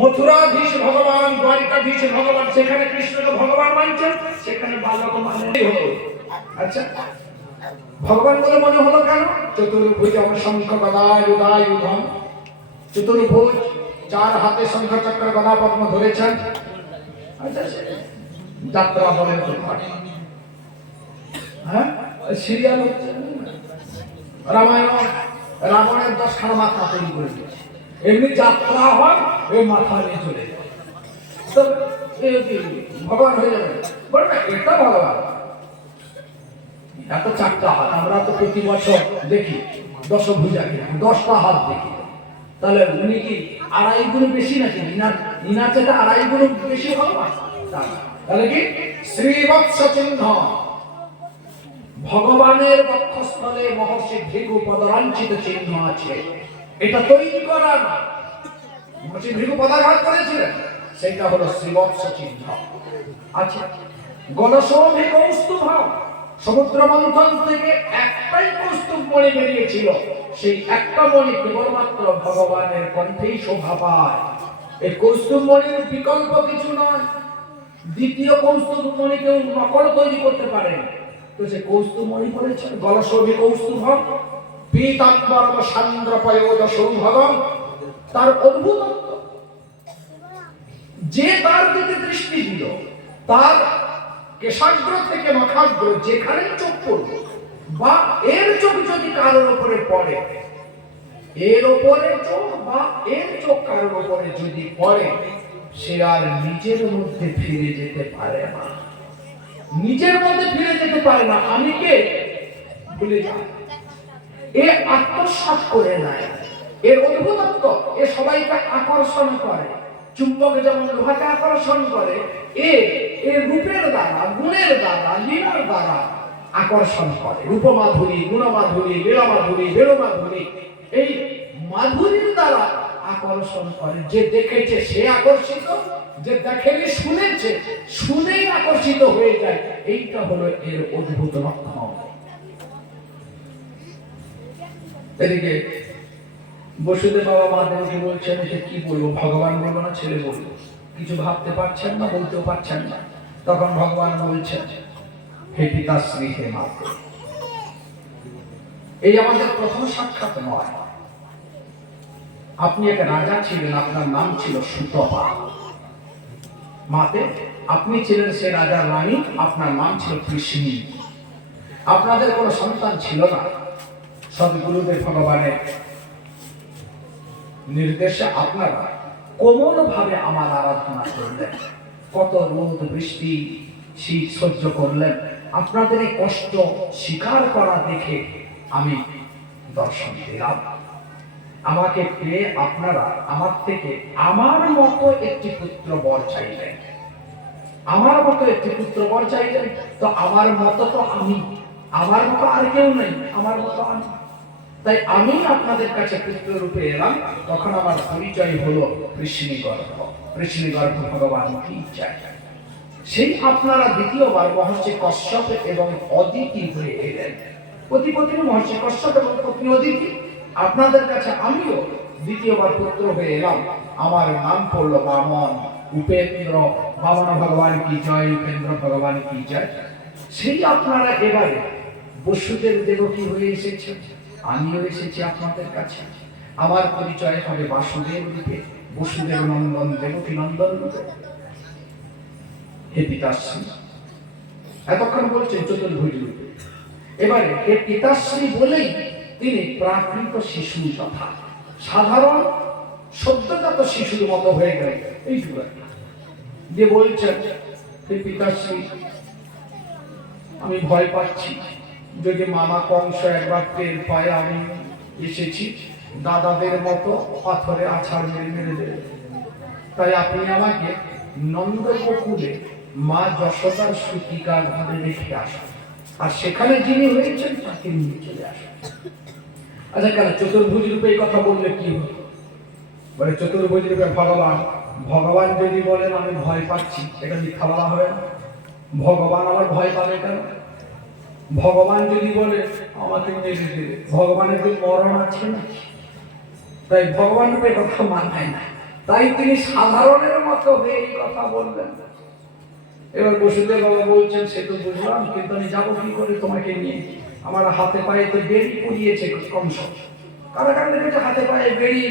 মথুরাধীশ ভগবান, দ্বারিকাধীশ ভগবান, সেখানে কৃষ্ণকে ভগবান মানছেন, সেখানে বালক মানে হলো। আচ্ছা, ভগবান বলে মনে হলো কেন? চতুর্ভুজ শঙ্খ গদায়ুধায়ুধম, চতুর্ভুজ, চার হাতে শঙ্খ চক্র গদা পদ্ম ধরেছেন। আচ্ছা, যাত্রা বলেন তো হ্যাঁ, সিরিয়াল হচ্ছে রামায়ণ, রাবণের 10খানা মাথা তৈরি করে দিয়েছে, এমনি যাত্রা হয়, ওই মাথা নিয়ে চলে যায়, ভগবান হয়ে যাবে। বলে না এটা ভগবান, এত 4টা হাত। আমরা তো প্রতি বছর দেখি দশভুজাকে 10টা হাত দেখি, তাহলে উনি কি 2.5 গুণ বেশি নাকি? ইনার চেয়ে 2.5 গুণ বেশি ভগবান। তাহলে কি শ্রীবৎস চিহ্ন, ভগবানের বক্ষস্থলে মহর্ষি ভৃগু পদরাঞ্চিত চিহ্ন আছে। এটা তৈরি করা না, মহর্ষি ভৃগু পদাঘাত করেছিলেন, সেটা হলো শ্রীবৎস চিহ্ন। আচ্ছা, গলশোভে কৌস্তুভ, সমুদ্র মন্থন থেকে একটাই কৌস্তুভ মণি বেরিয়েছিল, সেই একটা মণি কেবলমাত্র ভগবানের কণ্ঠেই শোভা পায়। এই কৌস্তুভ মণির বিকল্প কিছু নয়, দ্বিতীয় কৌস্তুভ মণি কেউ নকল তৈরি করতে পারে। তো সে কৌস্তুভ মণি বলেছেন গলশোভে কৌস্তুভ পীতাম্বরম সান্দ্রপয়োদ সৌভগম। তার অদ্ভুতত্ব, যে তার দিকে দৃষ্টি দিল, তার কেশাগ্র থেকে নখাগ্র যেখানে চোখ পড়বে, বা এর চোখ যদি কারোর উপরে পড়ে, এর উপরে চোখ বা এর চোখ কারোর উপরে যদি পড়ে, সে আর নিজের মধ্যে ফিরে যেতে পারে না, নিজের মধ্যে ফিরে যেতে পারে না। আমি কে ভুলে যায়, এ আত্মসাৎ করে নেয়। এর অদ্ভুতত্ব, এ সবাইকে আকর্ষণ করে। চুম্বক যেমন লোহাকে আকর্ষণ করে, এর রূপের দ্বারা, গুণের দ্বারা, লীলার দ্বারা আকর্ষণ করে। রূপমাধুরী, গুণমাধুরী, লীলামাধুরী, বেণুমাধুরী, এই মাধুরীর দ্বারা আকর্ষণ করে। যে দেখেছে সে আকর্ষিত, যে দেখেনি শুনেছে, শুনেই আকর্ষিত হয়ে যায়। এইটা হলো এর অদ্ভুত লক্ষণ। এদিকে বসুদেব বাবা মা দেবকে বলছেন, এটা কি বলবো, ভগবান বলবো না ছেলে বলবো, কিছু ভাবতে পারছেন না, বলতেও পারছেন না। তখন ভগবান বলছেন, হে পিতাশ্রী, হে মাতা, এই আমাদের প্রথম সাক্ষাৎ নয়। আপনি এক রাজা ছিলেন, আপনার নাম ছিল সুতপা। মাতে, আপনি ছিলেন সে রাজার রানী, আপনার নাম ছিল কৃষ্ণী। আপনাদের কোনো সন্তান ছিল না। সদ্গুরুদেব ভগবানের নির্দেশে আপনারা কোমল ভাবে আমার আরাধনা করলেন, কত রোদ বৃষ্টি শীত সহ্য করলেন। আপনাদের এই কষ্ট স্বীকার করা দেখে আমি দর্শন দিলাম। আমাকে পেয়ে আপনারা আমার থেকে আমার মতো একটি পুত্র বর চাইলেন, আমার মতো একটি পুত্র বর চাইলেন। তো আমার মতো তো আমি, আমার মতো আর কেউ নেই, আমার মতো আমি। তাই আমি আপনাদের কাছে পুত্র রূপে এলাম। তখন আমার পরিচয় হলো কৃষ্ণগর্ভ। কৃষ্ণগর্ভ ভগবান কি চাই, সেই আপনারা দ্বিতীয়বার মহর্ষি কশ্যপ এবং অদিতি হয়ে এলেন। পতি-পত্নী মহর্ষি কশ্যপ এবং পত্নী অদিতি, আপনাদের কাছে আমিও দ্বিতীয়বার পুত্র হয়ে এলাম। আমার নাম পড়লো বামন, উপেন্দ্র। বামন ভগবান কি জয়, উপেন্দ্র ভগবান কি জয়। সেই আপনারা এবারে বসুদেব দেবকী হয়ে এসেছেন, আমিও এসেছি আপনাদের কাছে। আমার পরিচয় হবে বাসুদেব রূপে, বসুদেব নন্দন, দেবকী নন্দন রূপে। হে পিতাশ্রী, এতক্ষণ বলছেন চতুর্ভুজ রূপে, এবারে হে পিতাশ্রী বলেই তিনি প্রাকৃত শিশু তথা সাধারণ সদ্যজাত শিশুর মতো হয়ে গেলেন। এইটুকু যে বলছেন, হে পিতাশ্রী, আমি ভয় পাচ্ছি, যদি মামা কংস একবার টের পায় আমি এসেছি, দাদাদের মতো পাথরে আছাড় মেরে মেরে দেবে। তাই আপনি আমাকে নন্দগোকুলে মা যশোদার সূতিকার ঘরে রেখে আসুন, আর সেখানে যিনি হয়েছেন তাকে নিয়ে চলে আসুন। আচ্ছা, কেন চতুর্ভুজ রূপে এই কথা বললে কি হতো? বলে চতুর্ভুজ রূপে ভগবান, ভগবান যদি বলেন আমি ভয় পাচ্ছি, এটা মিথ্যা বলা হবে না? ভগবান আবার ভয় পাবে কেন? ভগবান যদি বলে আমাকে মেরে দেবে, ভগবানের কি মরণ আছে না? তাই ভগবান রূপে কথা মানায় না। তাই তিনি সাধারণের মতো হয়ে এই কথা বললেন। এবার বসুদেব বাবা বলছেন, সে তো বুঝলাম, কিন্তু আমি যাবো কি করে তোমাকে নিয়ে? আমার হাতে পায়ে তো বেড়ি পরিয়েছে কংস। কারাগারে দেখেছে হাতে পায়ে বেড়ি,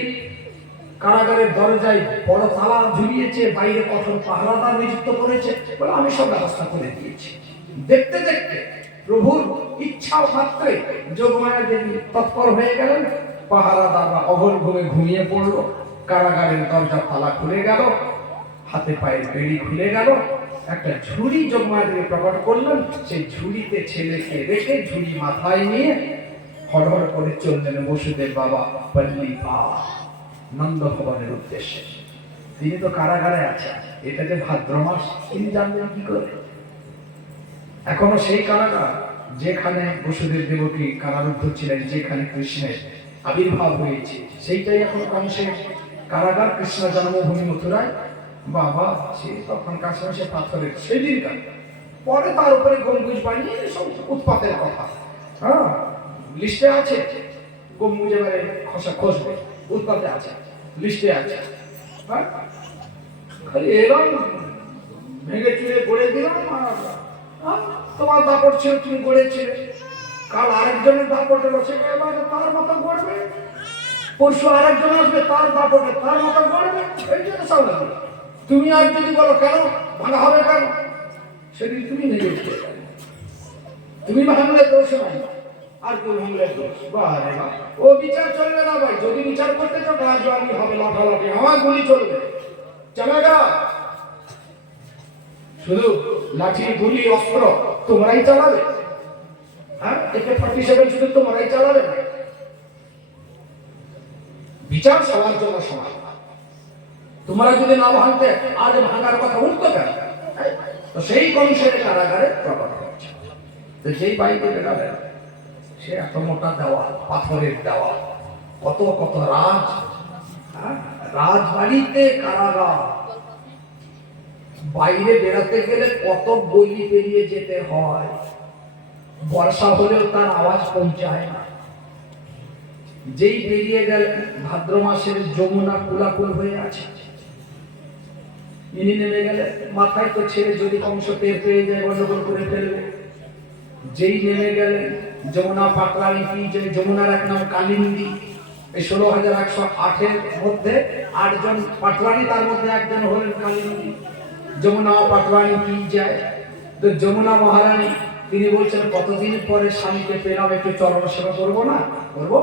কারাগারের দরজায় বড় তালা ঝুলিয়েছে, বাইরে কঠোর পাহারাদার নিযুক্ত করেছে। বলে আমি সব ব্যবস্থা করে দিয়েছি। দেখতে দেখতে প্রভুর ইচ্ছা মাত্রে যোগমায়া দেবী তৎপর হয়ে গেলেন। পাহারাদাররা অঘোর ঘুমে ঘুমিয়ে পড়ল। কারাগারের দরজা তালা খুলে গেল, হাতে পায়ের বেড়ি খুলে গেল। একটা ঝুড়ি যোগমায়া দেবী প্রকট করলেন। সেই ঝুড়িতে ছেলেকে রেখে ঝুড়ি মাথায় নিয়ে হড়হড় করে চললেন বসুদেব বাবা পল্লীপা নন্দ ভবনের উদ্দেশ্যে। তিনি তো কারাগারে আছেন, এটা যে ভাদ্র মাস তিনি জানবেন কি করে? এখনো সেই কারাগার যেখানে বসুদেব দেবকী কারারুদ্ধ ছিলেন, যেখানে কৃষ্ণের আবির্ভাব হয়েছে, সেইটাই এখন কংসের কারাগার। কৃষ্ণ জন্মভূমি মথুরায়। বাবা সে তখন কাছে পাথরের সেদিন কাল, পরে তার উপরে গম্বুজ বানিয়ে সব উৎপাতের কথা। হ্যাঁ, লিস্টে আছে গম্বুজ, এবারে খসা খসবে, উৎপাতে আছে, লিস্টে আছে। হ্যাঁ, খালি এলাম ভেঙে চুড়ে গড়ে দিলাম, আর তোমার দাপট ছিল, তুমি গড়েছিলে। কাল আরেকজনের দাপটে বসে এবার তার মতো গড়বে, পরশু আরেকজন আসবে তার দাপটে তার মতো গড়বে। এই জন্য সব তুমি আর যদি বলো কেন ভাঙা হবে, কেন সেদিন তুমি নিজে তুমি ভাঙলে দোষ নাই, আর কেউ ভাঙলে দোষ। বারে বা ও বিচার চলবে না ভাই। যদি বিচার করতে চাও রাজবাড়ি হবে, লাফালাফি, আমার গুলি চলবে, চলেগা। শুধু লাঠি গুলি অস্ত্র তোমরাই চালাবে। হ্যাঁ, একে 47 শুধু তোমরাই চালাবে না। বিচার সবার জন্য সমান। তোমরা যদি না ভাঙতে আজ ভাঙার কথা উঠতো কেন? তো সেই কংসের কারাগারে প্রকট হচ্ছে। তো যেই বাড়িতে বেরাবেন সে এত মোটা দেওয়াল, পাথরের দেওয়াল, কত কত রাজবাড়িতে কারাগার। বাইরে বেড়াতে গেলে কত গলি পেরিয়ে যেতে হয়, বর্ষা হলেও তার আওয়াজ পৌঁছায় না। যেই বেরিয়ে গেলেন ভাদ্র মাসের যমুনা কুলাকুল হয়ে আছে, ইনি নেমে গেলে মাথায় তো ছেড়ে যদি কংস টের পেয়ে যায় গন্ডগোল করে ফেলবে। যেই নেমে গেলেন যমুনা পাটরানি কি, যে যমুনার এক নাম কালিন্দী। এই 16,108-এর মধ্যে 8 জন পাটরানি, তার মধ্যে একজন হলেন কালিন্দী। যমুনা পাটরানি কি যায়। তো যমুনা মহারানী তিনি বলছেন, কতদিন পরে স্বামীকে পেলাম, একটু চরণ সেবা করবো না? করবো।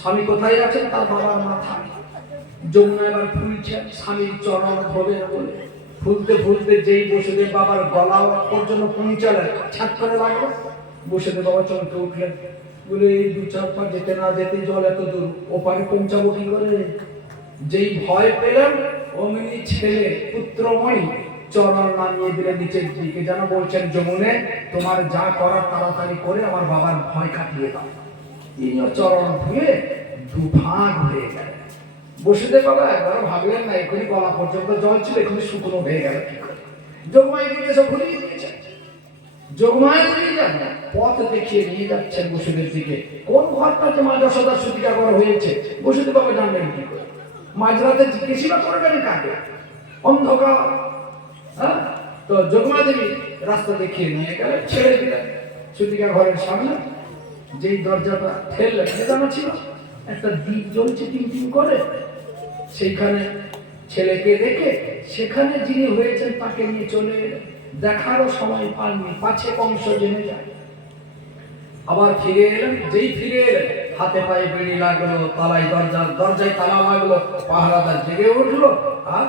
স্বামী কোথায় আছেন? তার বাবার মাথায়। যমুনা এবার ফুলছেন স্বামীর চরণ ধরে বলে, ফুলতে ফুলতে যেই বসুদেব বাবার গলা পর্যন্ত পৌঁছালেন, ছাট করে লাগলো। বসুদেব বাবা চমকে উঠলেন, বলে এই 2-4 পা যেতে না যেতে জল এত দূর, ওপারে পৌঁছাবো কি করে? যেই ভয় পেলেন অমনি ছেলে পুত্রমণি চরণ নামিয়ে দিলে নিচের দিকে, যেন বলছেন, যমুনে তোমার যা করার তাড়াতাড়ি করে আমার বাবার ভয় কাটিয়ে দাও। তিনিও চরণ ধুয়ে দুভাগ হয়ে গেলেন। বসুদেব বাবা একবার ভাবলেন না, এখনই গলা পর্যন্ত জল ছিল, এখনই শুকনো হয়ে গেল কি করে? যোগমায়া দিকে সব ভুলিয়ে দিয়েছেন। যোগমায়া দিয়ে যান পথ দেখিয়ে নিয়ে যাচ্ছেন বসুদেব দিকে। কোন ঘরটাতে মা যশোদার সতীকা ঘর হয়েছে বসুদেব বাবা জানবেন কি করে? মাঝরাতে জিজ্ঞেসিবা করবেন কাকে? অন্ধকার। হ্যাঁ, তো যোগমায়া দেবী রাস্তা দেখিয়ে নিয়ে গেলেন, ছেড়ে দিলেন সতীকা ঘরের সামনে। যেই দরজাটা ঠেললেন, জানা ছিল একটা দ্বীপ জ্বলছে টিম করে, সেইখানে ছেলেকে রেখে সেখানে যিনি হয়েছেন তাকে নিয়ে চলে এলেন। দেখারও সময় পাননি, পাছে কংস জেনে যায়। আবার ফিরে এলেন। যেই ফিরে এলেন হাতে পায়ে বেড়ি লাগলো, তালায় দরজায় তালা লাগলো, পাহারাদার জেগে উঠলো, আর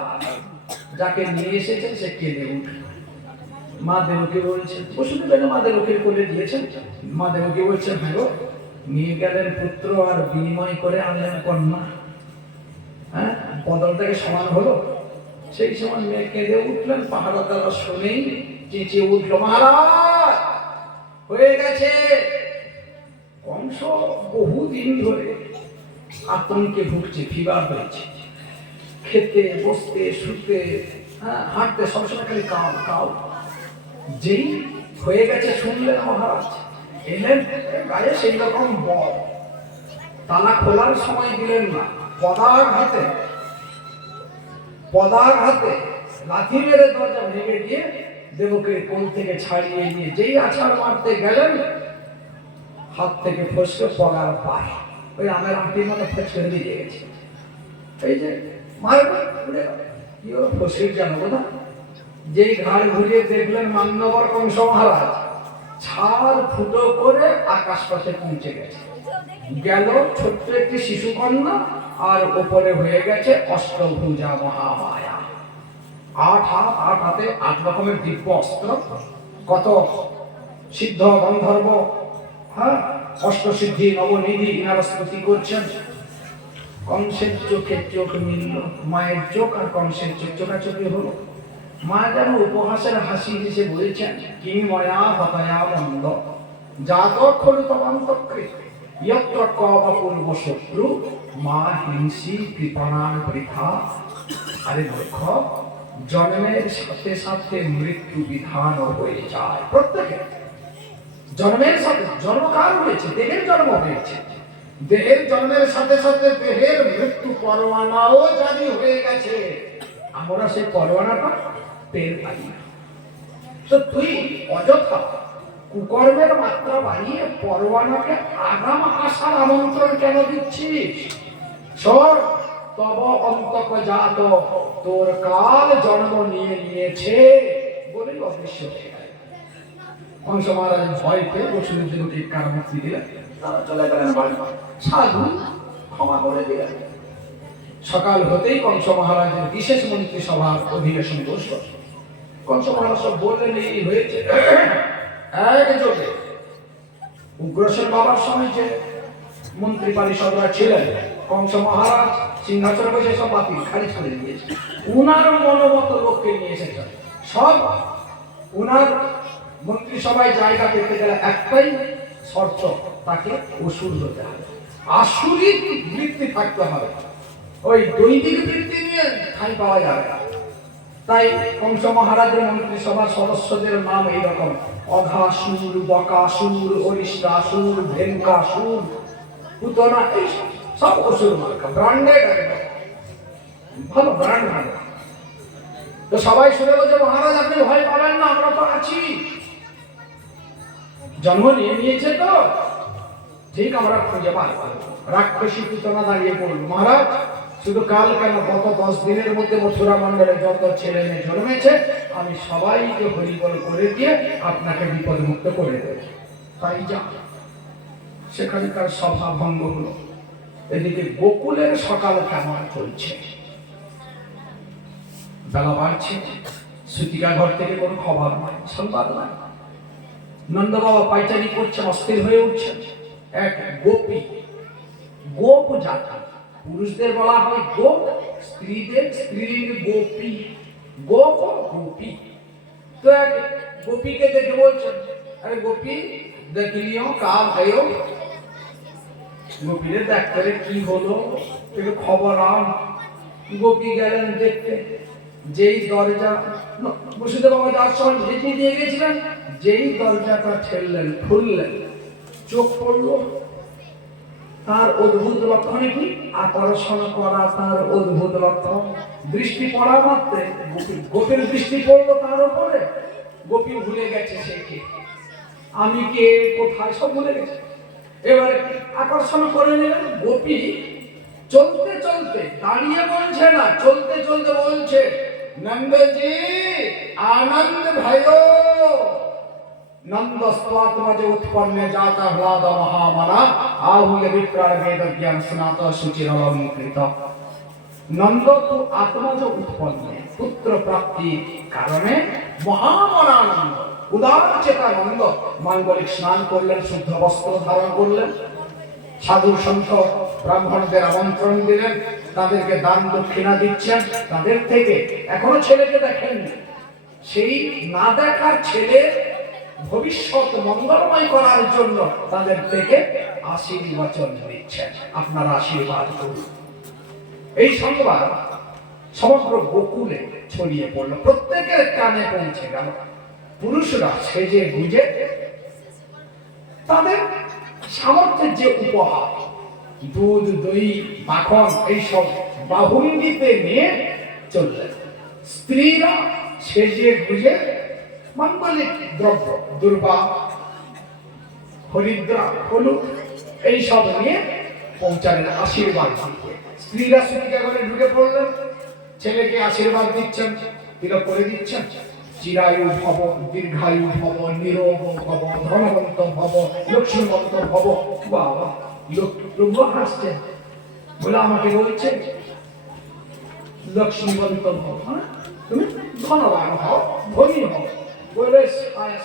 যাকে নিয়ে এসেছেন সে কেঁদে উঠল। মা দেবকী বলছেন, বসুদেব মা দেবকীর কোলে দিয়েছেন। মা দেবকী বলছেন, হ্যাঁ গো, নিয়ে গেলেন পুত্র আর বিনিময় করে আনলেন কন্যা। হ্যাঁ, বদলটাকে সমান হলো। সেই সময় মেয়ে কেঁদে উঠলেন। পাহারাদার শুনেই চেঁচিয়ে উঠল, মহারাজ হয়ে গেছে। কংস বহুদিন ধরে আতঙ্কে ভুগছে, ফিভার হয়েছে, খেতে বসতে শুতে হাঁটতে সবসময় খালি কাউ কাউ। যেই হয়ে গেছে শুনলেন মহারাজ, এলেন গায়ে সেই রকম বল। তালা খোলার সময় দিলেন না, পদার হাতে পদাঘাতে লাথি মেরে দরজা ভেঙে দিয়ে দেবকে কোল থেকে ছাড়িয়ে নিয়ে যেই আছাড় মারতে গেলেন, হাত থেকে ফসকে পগার পায়, ওই আমের আংটির মতো ফসকে দিয়ে গেছে। এই যে মারবে কি হলো, ফসির কেন বোধা, যেই ঘাড় ঘুরিয়ে দেখলেন মান্যবর কংস মহারাজ ছাড় ফুটো করে আকাশ পথে পৌঁছে গেছে। গেল ছোট্ট একটি শিশু কন্যা, আর উপরে হয়ে গেছে অষ্টভুজা মহামায়া। 8 হাত, 8 হাতে 8 রকমের দিব্য অস্ত্র, কত সিদ্ধ গন্ধর্ব, হ্যাঁ, অষ্টসিদ্ধি নবনিধি ইনারা স্তুতি করছেন। কংসের চোখে চোখ মিলল, মায়ের চোখ আর কংসের চোখ চোখাচোখি হলো। মা যেন উপহাসের হাসি হেসে বলেছেন, কি ময়া হতয়া মন্দ জাত খলু তমান্তকৃত ইয়ত্র কপূর্ব শত্রু মা হিংসি কৃপণান বৃথা। আরে মূর্খ, জন্মের সাথে সাথে মৃত্যু বিধান হয়ে যায়। প্রত্যেকে জন্মের সাথে, জন্মকাল হয়েছে, দেহের জন্ম হয়েছে, দেহের জন্মের সাথে সাথে দেহের মৃত্যু পরোয়ানাও জারি হয়ে গেছে। আমরা সেই পরোয়ানাটা টের পাই না। তো তুই অযথা কুকর্মের মাত্রা বাড়িয়ে পরোয়ানাকে আগাম আসার আমন্ত্রণ কেন দিচ্ছিস? শোন, তব অন্তক জাত, তোর কাল জন্ম নিয়ে নিয়েছে বলেই অদৃশ্য হয়ে গেল। কংস মহারাজ ভয় পেয়ে বসুদেব দেবকে কারামুক্তি দিলেন, তারা চলে গেলেন বাড়ি। সাধু ক্ষমা করে দিলেন। সকাল হতেই কংস মহারাজের বিশেষ মন্ত্রী সভার অধিবেশন বসল। কংস মহারাজ সব বললেন, এই হয়েছে। একযোগে উগ্রসেন বাবার সময় যে মন্ত্রী পরিষদরা ছিলেন, কংস মহারাজ সিংহাসনে বসে সব বাতিল খারিজ করে দিয়েছে। উনার মনোমত লোককে নিয়ে এসেছেন। সব উনার মন্ত্রিসভায় জায়গা পেতে গেলে একটাই শর্ত, তাকে অসুর হতে হবে, আসুরিক বৃত্তি থাকতে হবে। ওই দৈনিক বৃত্তি নিয়ে ঠাঁই পাওয়া যাবে না। তাই কংস মহারাজের মন্ত্রিসভার সদস্যদের নাম এইরকম: অঘাসুর, বকাসুর, অরিষ্টাসুর, ভেঙ্কাসুর, পুতনা, এই সব অসুর মার্কা, ব্র্যান্ডেড, ভালো ব্র্যান্ড হবে। তো সবাই শুনে বলছে, মহারাজ আপনি ভয় পাবেন না, আমরা তো আছি। জন্ম নিয়ে নিয়েছে তো ঠিক, আমরা খুঁজে পাই। রাক্ষসী পুতনা দাঁড়িয়ে পড়ল, মহারাজ শুধু কাল কেন, গত 10 দিনের মধ্যে মথুরা মন্ডলে যত ছেলে মেয়ে জন্মেছে আমি সবাইকে হরিবল করে দিয়ে আপনাকে বিপদ মুক্ত করে দেব। তাই যা, সেখানকার সভা ভঙ্গ হলো। এদিকে গোকুলের সকাল কেমন চলছে, বেলা বাড়ছে, সুতিকা ঘর থেকে কোনো খবর নয়, সংবাদ নয়। নন্দ বাবা পাইচারি করছেন, অস্থির হয়ে উঠছেন। এক গোপী, গোপ জাতি, পুরুষদের বলা হয় গোপ, স্ত্রীদের স্ত্রীলিঙ্গ গোপী, গোপ গোপী। তো এক গোপীকে দেখে বলছেন, আরে গোপী দেখলিও কাল হয়েও, গোপীদের দেখতে কি হলো একটু খবর আন। গোপী গেলেন দেখতে। যেই দরজা বসুদেব বাবা যার সময় ভেজে দিয়ে গেছিলেন, যেই দরজাটা ঠেললেন, খুললেন, চোখ পড়লো তার অদ্ভুত লক্ষণে কি, আকর্ষণ করা তার অদ্ভুত লক্ষণ। দৃষ্টি পড়া মাত্রে গোপীর দৃষ্টি পড়লো তার উপরে। গোপী ভুলে গেছে সে কে, আমি কে, কোথায়, সব ভুলে গেছে। এবারে আকর্ষণ করে নিলেন। গোপী চলতে চলতে, দাঁড়িয়ে বলছে না, চলতে চলতে বলছে, নন্দজি আনন্দ ভাইও, নন্দস্ত্বাত্মজ উৎপন্নে জাতা হ্লাদ মহামানা আহুলে বিপ্রার বেদ জ্ঞান স্নাত সুচির অলঙ্কৃত। নন্দ তো আত্মজ উৎপন্নে, পুত্র প্রাপ্তির কারণে মহামনানন্দ, উদার চেতানন্দ মাঙ্গলিক স্নান করলেন, শুদ্ধ বস্ত্র ধারণ করলেন, সাধু সন্ত ব্রাহ্মণদের আমন্ত্রণ দিলেন, তাদেরকে দান দক্ষিণা দিচ্ছেন। তাদের থেকে এখনো ছেলেকে দেখেননি, সেই না দেখার ছেলে ভবিষ্যৎ মঙ্গলময় করার জন্য তাদের থেকে আশীর্বচন দিচ্ছেন, আপনারা আশীর্বাদ করুন। এই সংবাদ সমগ্র গোকুলে ছড়িয়ে পড়ল, প্রত্যেকের কানে পৌঁছে গেল। পুরুষরা সেজে গুজে তাদের সামর্থ্যের যে উপহার, দুধ, দই, মাখন, এইসব বাহুন্ডিতে নিয়ে চললেন। স্ত্রীরা সেজে গুজে মাঙ্গলিক দ্রব্য দুর্বা, হরিদ্রা, হলুদ এইসব নিয়ে পৌঁছালেন আশীর্বাদ দিতে। স্ত্রীরা সুতিকা ঘরে ঢুকে পড়লেন, ছেলেকে আশীর্বাদ দিচ্ছেন, তিলক করে দিচ্ছেন। চিরায়ু ভব, দীর্ঘায়ু ভব, নিরোগ ভব, ধনবন্ত ভব, লক্ষ্মীবন্ত ভব। বাবা, লোক হাসছেন, বলে আমাকে বলছে লক্ষ্মীবন্ত ভব, হ্যাঁ তুমি ধনবান হও, ধনী হও। বলে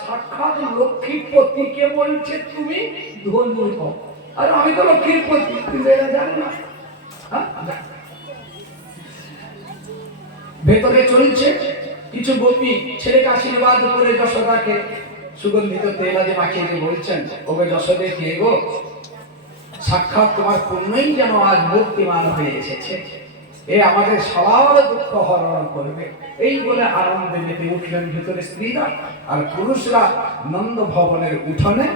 সাক্ষাৎ লক্ষ্মীপতিকে বলছে তুমি ধনী হও। আর আমি তো লক্ষ্মীপতি, কিন্তু এরা জানে না। ভেতরে চলছে কিছু গোপী ছেলেকে আশীর্বাদ করে যশোদাকে সুগন্ধিত তেল আদি মাখিয়ে দিয়ে বলছেন, ওকে যশোদে কে গো, সাক্ষাৎ তোমার পুণ্যই যেন আজ মূর্তিমান হয়ে এসেছে, এ আমাদের সবার দুঃখ হরণ করবে। এই বলে আনন্দে মেতে উঠলেন ভেতরে স্ত্রীরা। আর পুরুষরা নন্দ ভবনের উঠোনে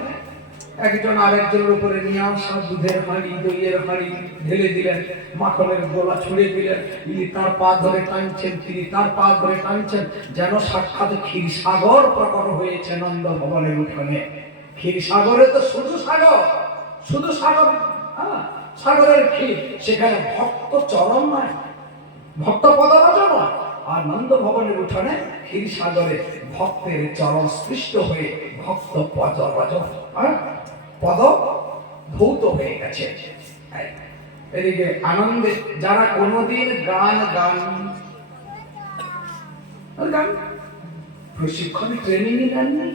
একজন আরেকজনের উপরে নিয়ে আসা দুধের হাঁড়ি, দইয়ের হাঁড়ি ঢেলে দিলেন, মাখনের গোলা ছুড়ে দিলেন। তিনি তার পা ধরে টানছেন, তিনি তার পা ধরে টানছেন, যেন সাক্ষাৎ ক্ষীরসাগর প্রকট হয়েছে নন্দ ভবনের উঠোনে। ক্ষীরসাগরে তো শুধু সাগর, শুধু সাগর, সাগরের ক্ষীর, সেখানে ভক্ত চরণ নয়, ভক্ত পদরাজ নয়। আর নন্দ ভবনের উঠোনে ক্ষীরসাগরে ভক্তের চরণ সৃষ্ট হয়ে ভক্ত পদরাজ পদ ভৌত হয়ে গেছে। এদিকে আনন্দে যারা কোনোদিন গান প্রশিক্ষণ ট্রেনিং নেননি,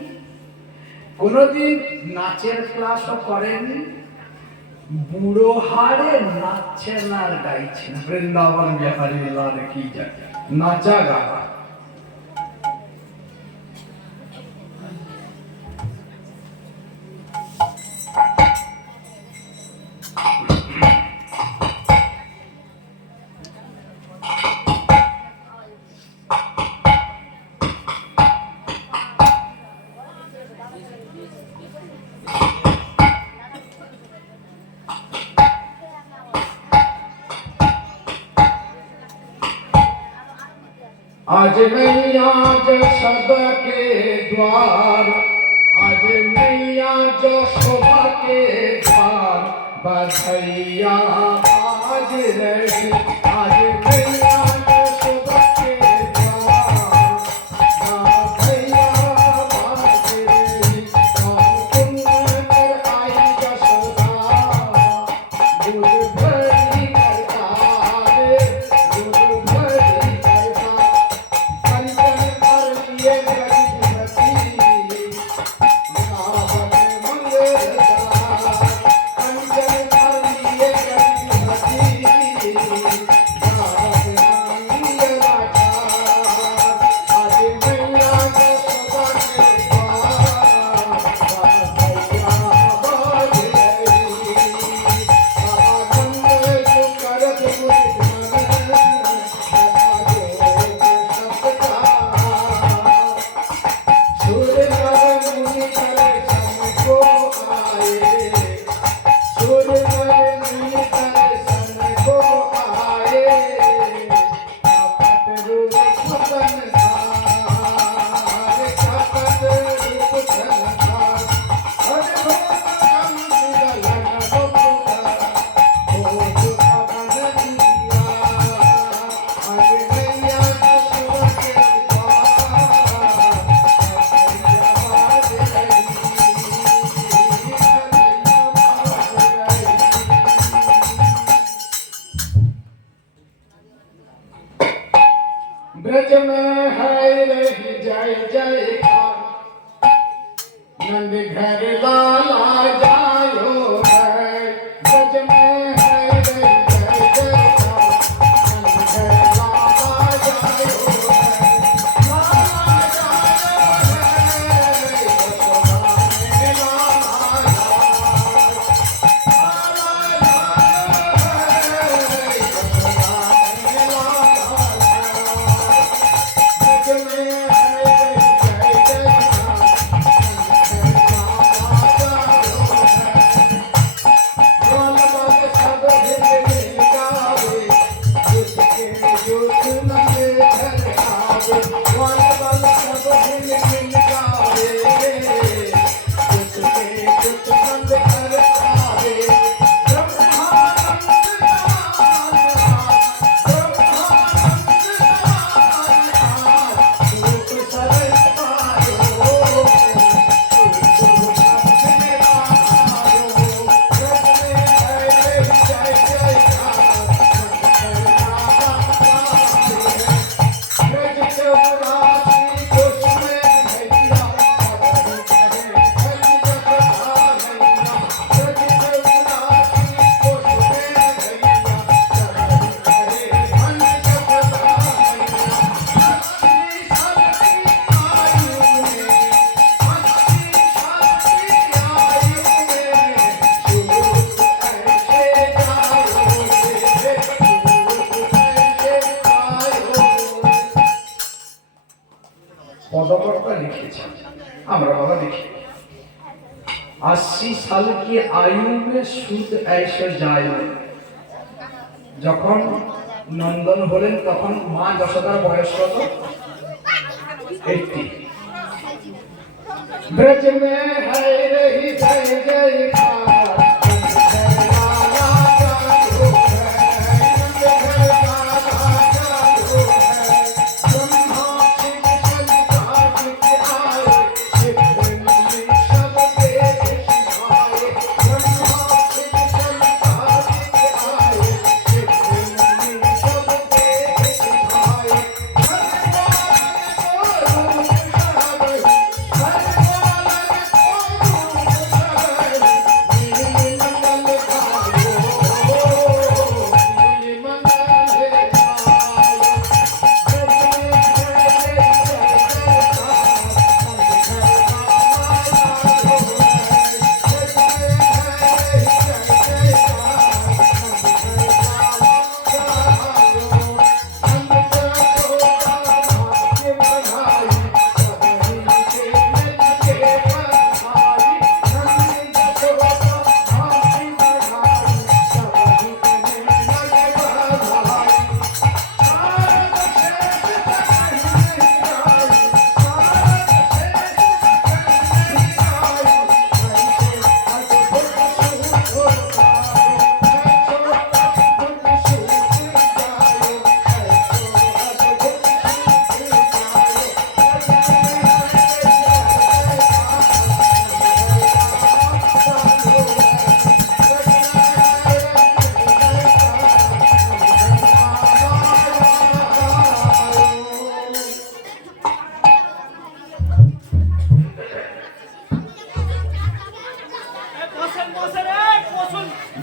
কোনোদিন নাচের ক্লাসও করেননি, বুড়ো হারে নাচছেন আর গাইছেন, বৃন্দাবন বিহারী লাল কি যায়, নাচা গাওয়া। आज मैया जशोदा के द्वार, आज मैया जशोदा के द्वार, बधैया आज रही, आज मैया जशोदा के द्वार, बधैया आज रही। कौन कुंड पर आई जशोदा, दूध भरी करता रे, दूध भरी करता। ब्रज में है रही जय जयकार, नंद घर लाला जायो है। ब्रज में है रही जय जयकार, नंद घर लाला जायो है। लाला जायो है, यशोदा ने लाला जायो। लाला जायो है, यशोदा ने लाला जायो। पदकर्ता लिखेছেন আমরা বাবা দেখি 80 साल की आयु में सूद ऐसे जायो যখন নন্দন হলেন তখন মা যশোদার বয়স কত 80 ब्रज में है रही जय जयकार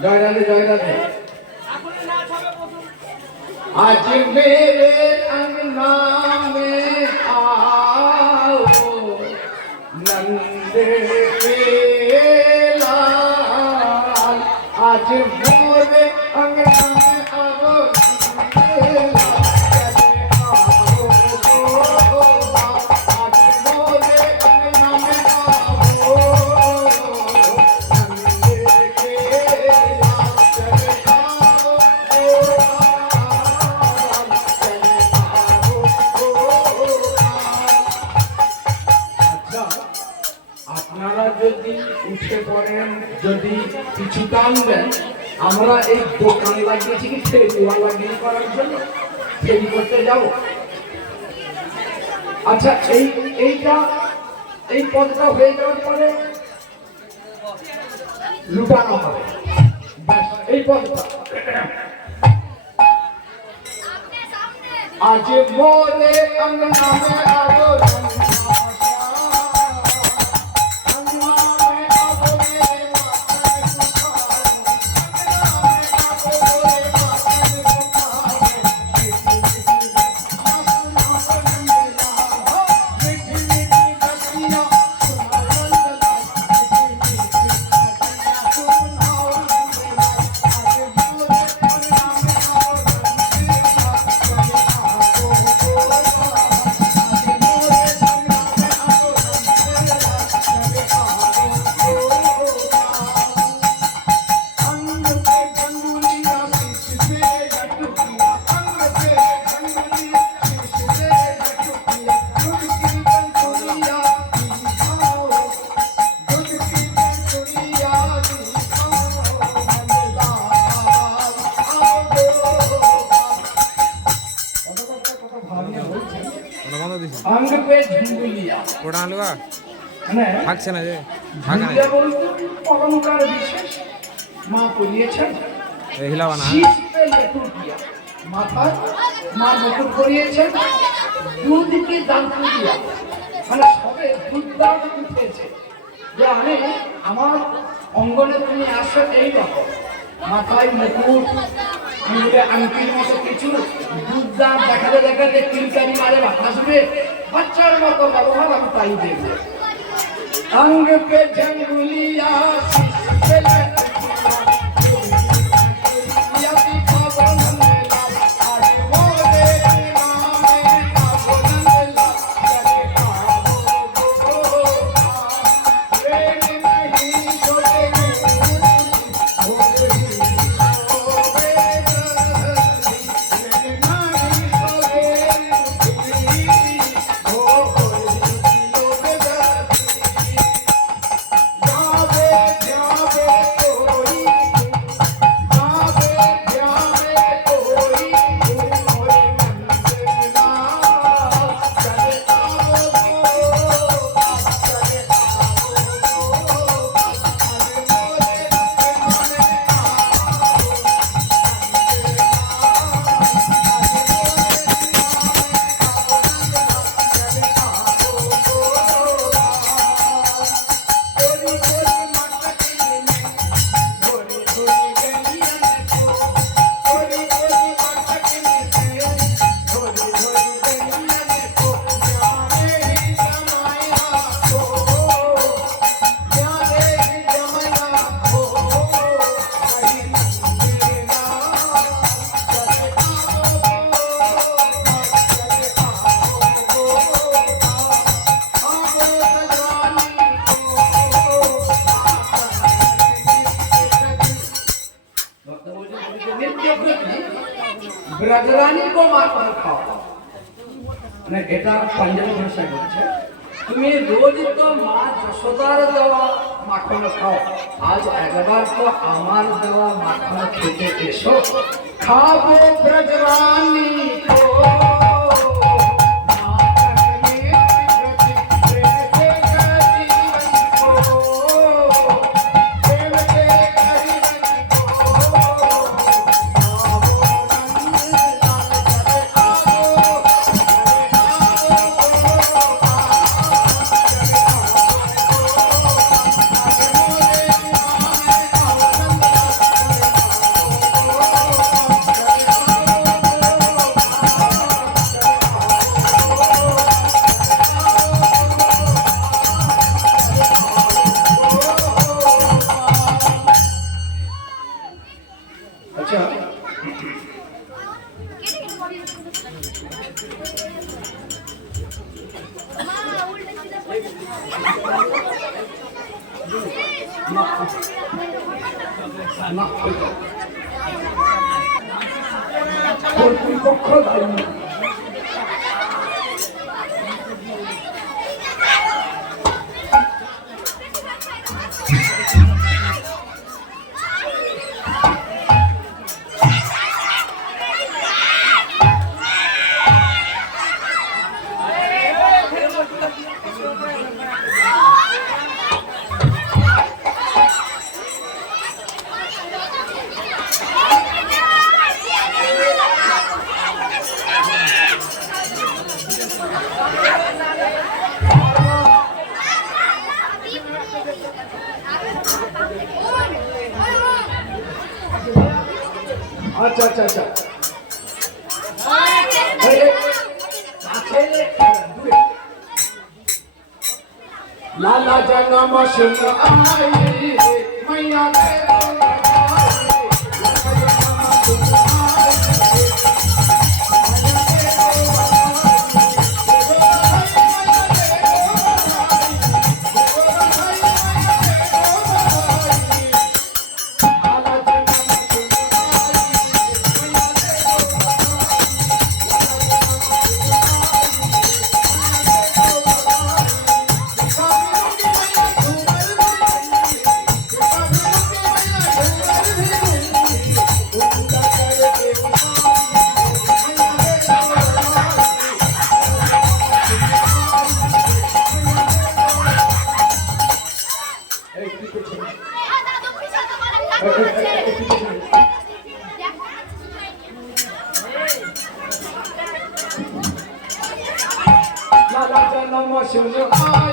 जय राधे जय राधे आज मेरे अंगना में आओ नंद के लाल आज मोरे अंगना में आओ উঠে পড়েন যদি কিছু দাম দেন আমরা এই দোকান লাগিয়েছি কি ফেরি করার জন্য ফেরি করতে যাব আচ্ছা এই পদটা হয়ে যাওয়ার পরে লুটানো হবে এই পদটা আজ মোরে अंगना में आओ अंग पे झुंगुलिया ওটা আলুয়া মানে থাকছে না যে ঝুলিয়া বলতে অলংকার বিশেষ মা পরিয়েছেন হিলাবা না শীষ पे लटू किया মাথায় মা মুকুট পরিয়েছেন দুধ কি দান দিয়া মানে সবে দুধ দান উঠেছে যে আমি আমার অঙ্গনে তুমি আসো এই রকম মাথায় মুকুট আঙ্গুলে আংটির মতো কিছু দুধ দান দেখাতে দেখাতে কিলকারি মারে হাসবে বাচ্চার মতো ব্যবহার আমি তাই দেখবো अंग पे झंगुलिया ব্রজরানী को মাখন খাও, মানে এটা পাঞ্জাবি ভাষায় বলছে তুমি রোজ তো মা যশোদার দেওয়া মাখন খাও, আজ একবার তো আমার দেওয়া মাখন খেতে এসো। খাবো ব্রজরানী को কর্তৃপক্ষ দায়ী। আচ্ছা আচ্ছা আচ্ছা লালা জনম শুন আই मैया লালা জনম শুন আই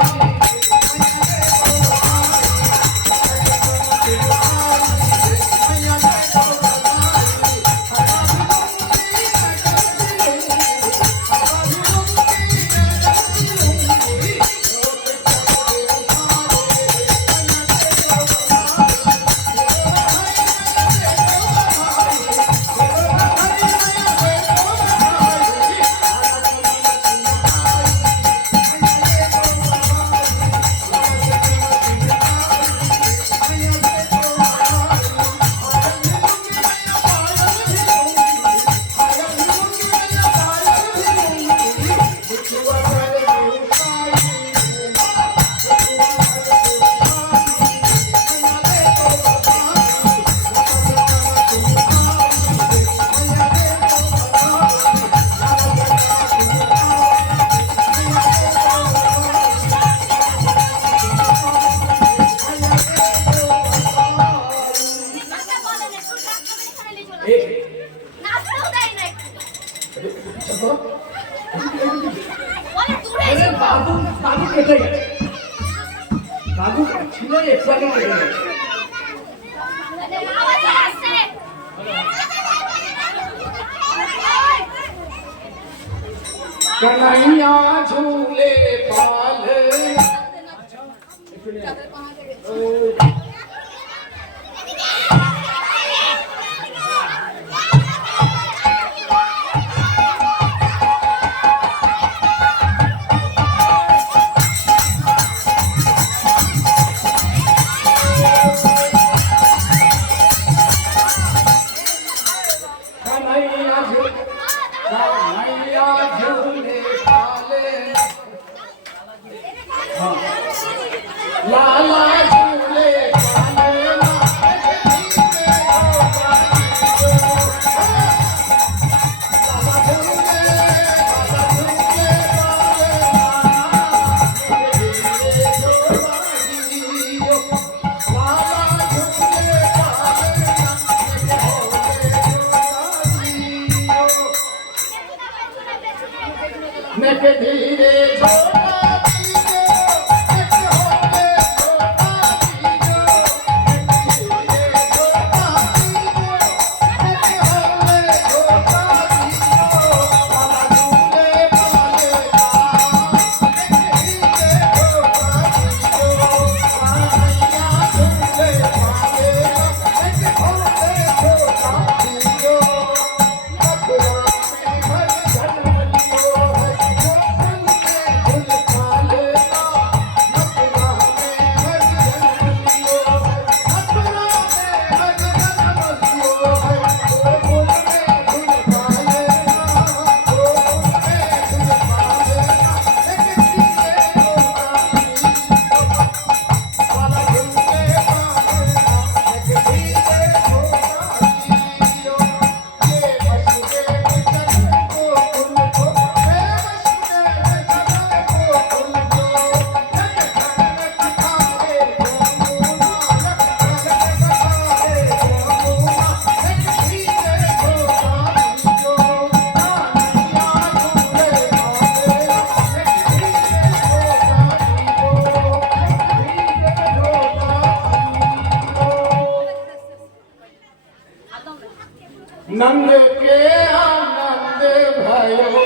দাদু দাদু কেটে গেছে, দাদু ছিল একটু আগে কেটে গেছে। कन्हैया झूले पाल कन्हैया झूले नट धीरे छोटा नंद के आनंद भयो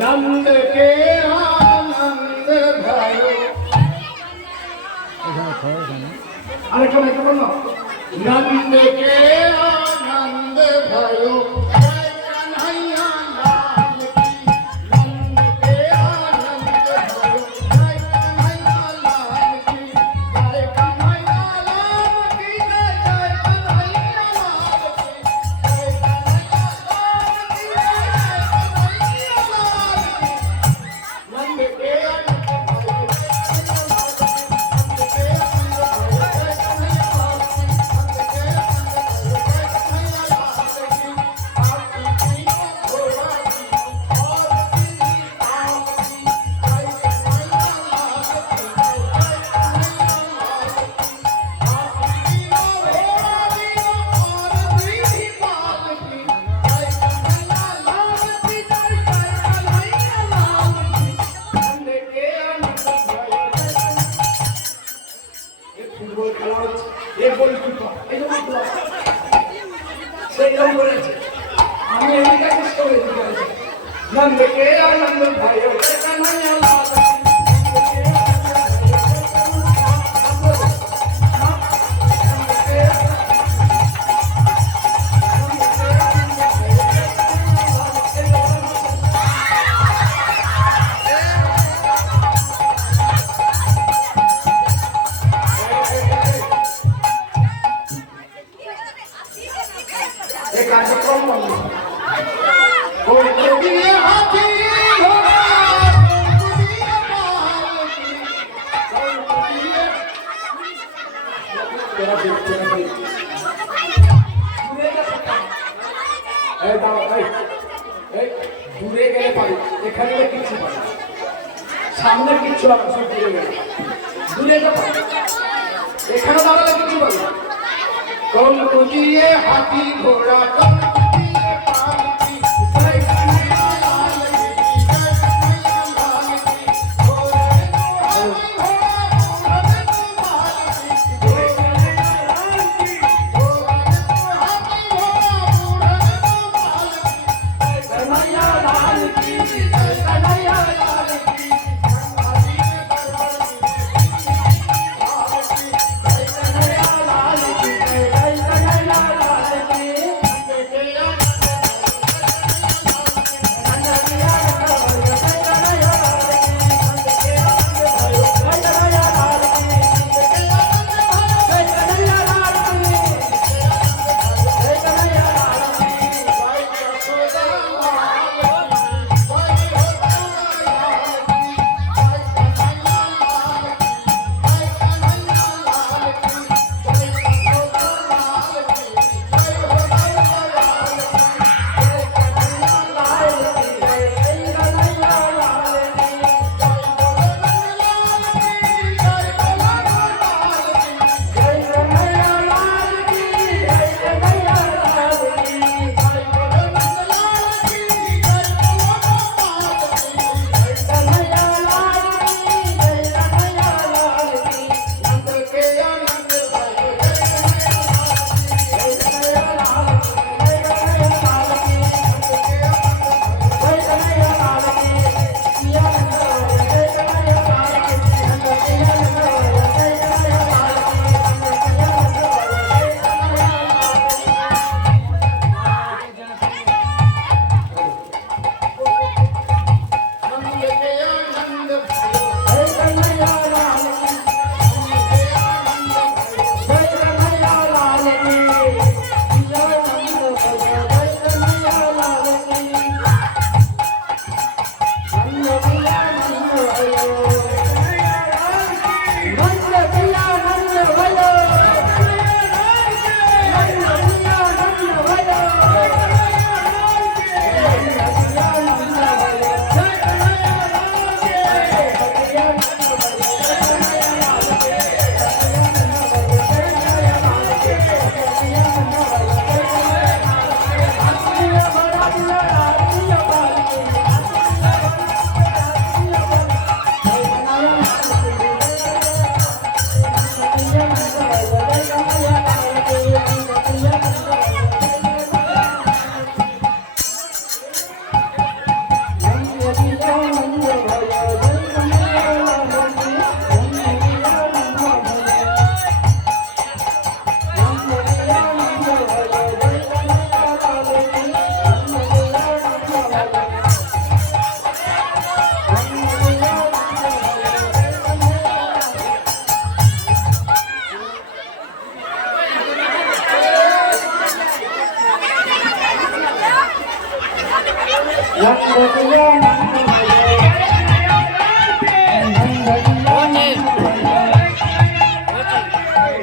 नंद के आनंद भयो अरे कौन है कौन नंद के आनंद भयो कन्हैया लाल की नंद के आनंद भयो कन्हैया लाल की जय कन्हैया लाल की जय कन्हैया लाल की जय कन्हैया लाल की जय कन्हैया लाल की नंद के नंद के आनंद भयो कन्हैया लाल দূরে গেলে পারি এখানে কিছু পারি সামনে কিছু আর সব দূরে গেলে দূরে তো পারি এখানে দাঁড়ালে কিছু পারি কম বুঝিয়ে হাতি ঘোড়া কম বুঝিয়ে পালকি জয় কন্হৈয়া লাল কি জয় কন্হৈয়া লাল কি ঘোড়া कन्हैया लाल की जय कन्हैया लाल की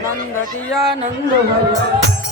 नंद किया नंद भैया